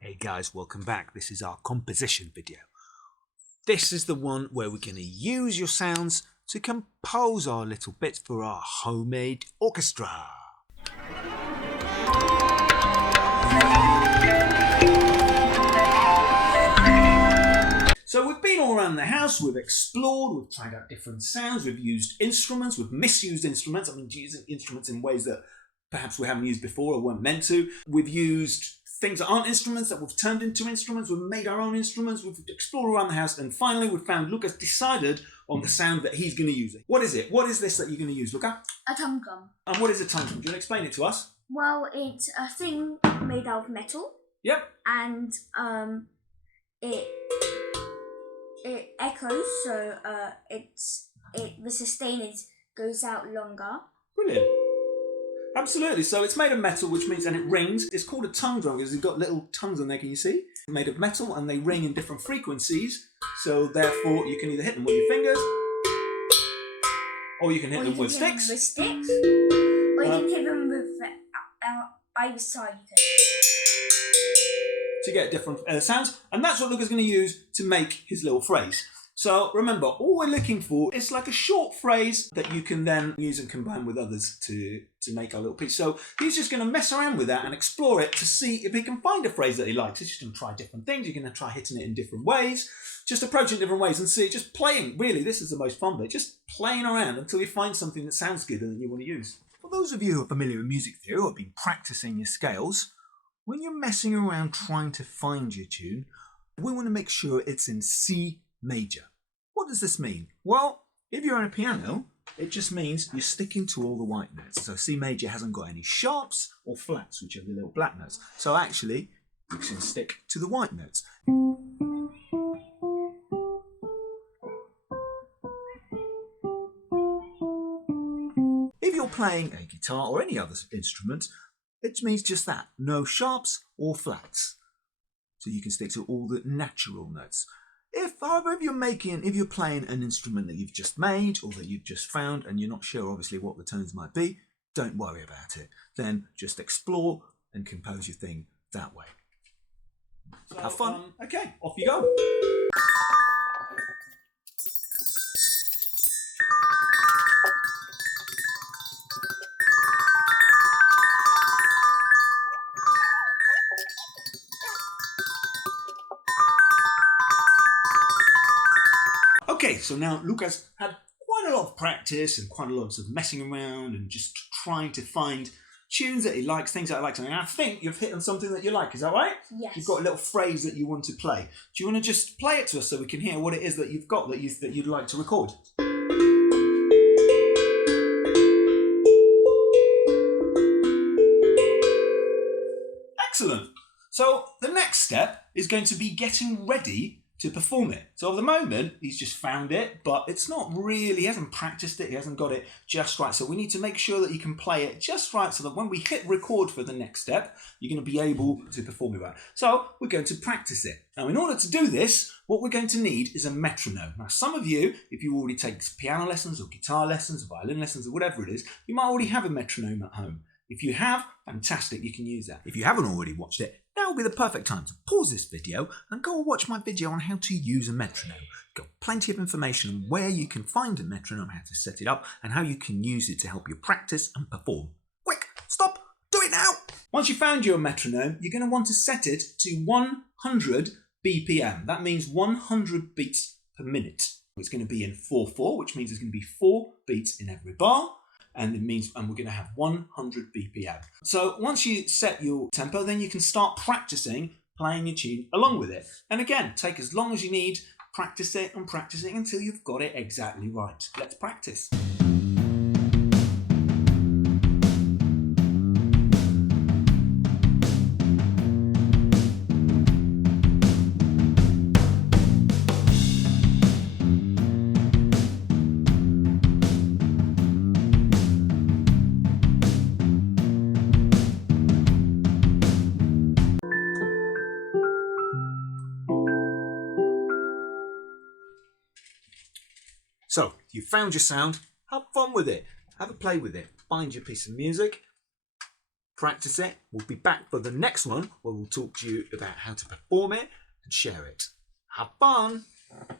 Hey guys, welcome back. This is our composition video. This is the one where we're going to use your sounds to compose our little bits for our homemade orchestra. So we've been all around the house, we've explored, we've tried out different sounds, we've used instruments, we've misused instruments. I mean, using instruments in ways that perhaps we haven't used before or weren't meant to. We've used things that aren't instruments that we've turned into instruments. We've made our own instruments. We've explored around the house, and finally we've found Luca's decided on the sound that he's going to use. What is it? What is this that you're going to use, Luca? A tum drum. And what is a tum drum? Do you want to explain it to us? Well, it's a thing made out of metal. Yep. And it echoes, so the sustain goes out longer. Brilliant. Absolutely. So it's made of metal, which means, and it rings. It's called a tongue drum because it's got little tongues on there. Can you see? Made of metal, and they ring in different frequencies. So therefore, you can either hit them with your fingers, or you can hit them with sticks. Or you can hit them with either side. To get different sounds, and that's what Luca's going to use to make his little phrase. So remember, all we're looking for is like a short phrase that you can then use and combine with others to make our little piece. So he's just going to mess around with that and explore it to see if he can find a phrase that he likes. He's just going to try different things. You're going to try hitting it in different ways, just approaching it different ways and see, just playing. Really, this is the most fun bit, just playing around until you find something that sounds good and that you want to use. For those of you who are familiar with music theory or have been practicing your scales, when you're messing around trying to find your tune, we want to make sure it's in C major. What does this mean? Well, if you're on a piano, it just means you're sticking to all the white notes. So C major hasn't got any sharps or flats, which are the little black notes. So actually, you can stick to the white notes. If you're playing a guitar or any other instrument, it means just that, no sharps or flats. So you can stick to all the natural notes. However, if you're playing an instrument that you've just made or that you've just found and you're not sure obviously what the tones might be, don't worry about it. Then just explore and compose your thing that way. So, have fun. Okay, off you go. Okay, so now Luca's had quite a lot of practice and quite a lot of messing around and just trying to find tunes that he likes, things that he likes. And I think you've hit on something that you like, is that right? Yes. You've got a little phrase that you want to play. Do you want to just play it to us so we can hear what it is that you've got that you'd like to record? Excellent. So the next step is going to be getting ready to perform it. So at the moment, he's just found it, but it's not really, he hasn't practiced it, he hasn't got it just right. So we need to make sure that you can play it just right so that when we hit record for the next step, you're going to be able to perform it right. So we're going to practice it. Now, in order to do this, what we're going to need is a metronome. Now, some of you, if you already take piano lessons or guitar lessons or violin lessons or whatever it is, you might already have a metronome at home. If you have, fantastic, you can use that. If you haven't already watched it, now would be the perfect time to pause this video and go and watch my video on how to use a metronome. Got plenty of information on where you can find a metronome, how to set it up, and how you can use it to help you practice and perform. Quick, stop, do it now! Once you've found your metronome, you're going to want to set it to 100 BPM. That means 100 beats per minute. It's going to be in 4/4, which means there's going to be 4 beats in every bar. And we're going to have 100 BPM. So once you set your tempo, then you can start practicing playing your tune along with it. And again, take as long as you need, practice it and practice it until you've got it exactly right. Let's practice. So, you found your sound, have fun with it, have a play with it, find your piece of music, practice it. We'll be back for the next one where we'll talk to you about how to perform it and share it. Have fun!